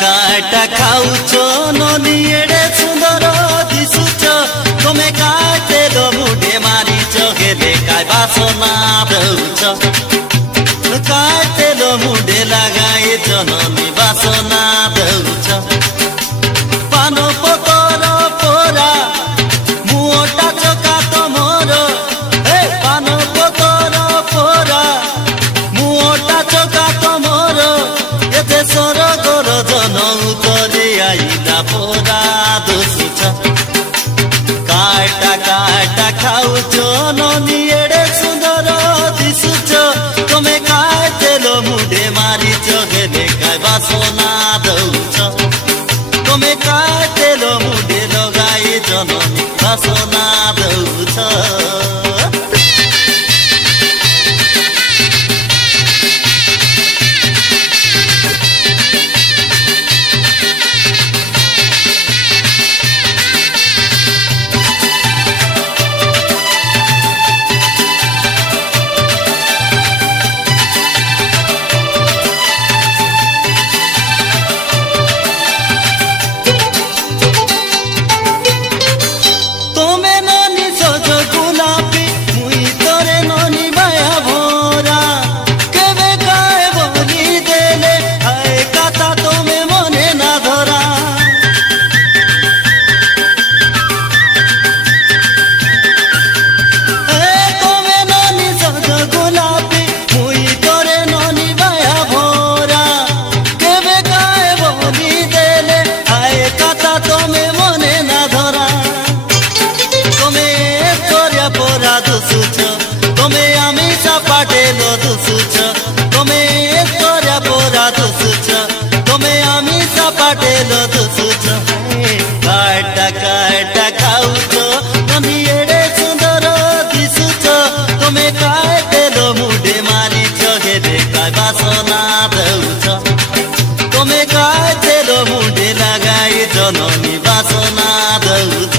काटा खाऊच ननी एडे सुंदर दिसुच तमे काटेलो मुडे मारिच गेले काय बासना दउच काटेलो मुडे लगाए जननी बासना दउच पानो पतर पोरा मुटा चका तमर ए पानो पतर पोरा मुटा चका तमर एते सरगर जन उतरे आइला पोरा दोसुच काटा काटा खाऊच ननी एडे सुंदर दिसुच तमे काटेलो मुडे मारिच गेले काय बासना दउच तमे काटेलो मुडे लगाए जननी बासना दउच पाटेलो दुसुच तमे तोरा पोरा दुसुच तमे आमी पाटेलो दुसुच काटा काटा खाऊच ननी एडे सुंदर दिसुच तमे काटेलो मुडे मारिच गेले काय बासना दउच तमे काटेलो मुडे लगाए जननी बासना दउच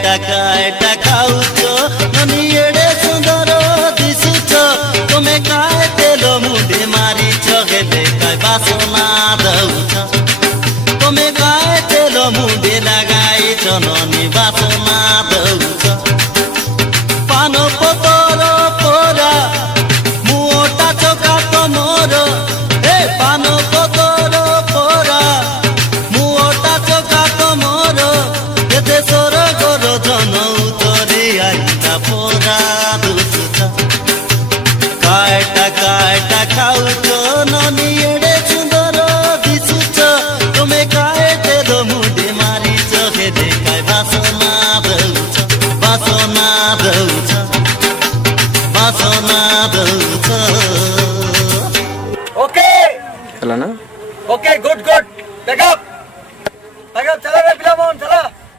काटा खाऊच ननी एडे सुंदर दिसुच तमे काटेलो मुडे मारिच गेले काय बासना दउच तमे काटेलो मुडे लगाए जननी बासना दउच पानो पतर पोरा मुटा चका तमर ए पानो पतर पोरा मुटा चका तमर एते सरगर जन उतरे आइला पोरा दोसुच काटा काटा खाऊच ननी एडे सुंदर दिसुच तमे काटेलो मुडे मारिच गेले काय बासना दउच बासना दउच बासना दउच ओके चला ना okay good good take up चला रे पिला मोहन चला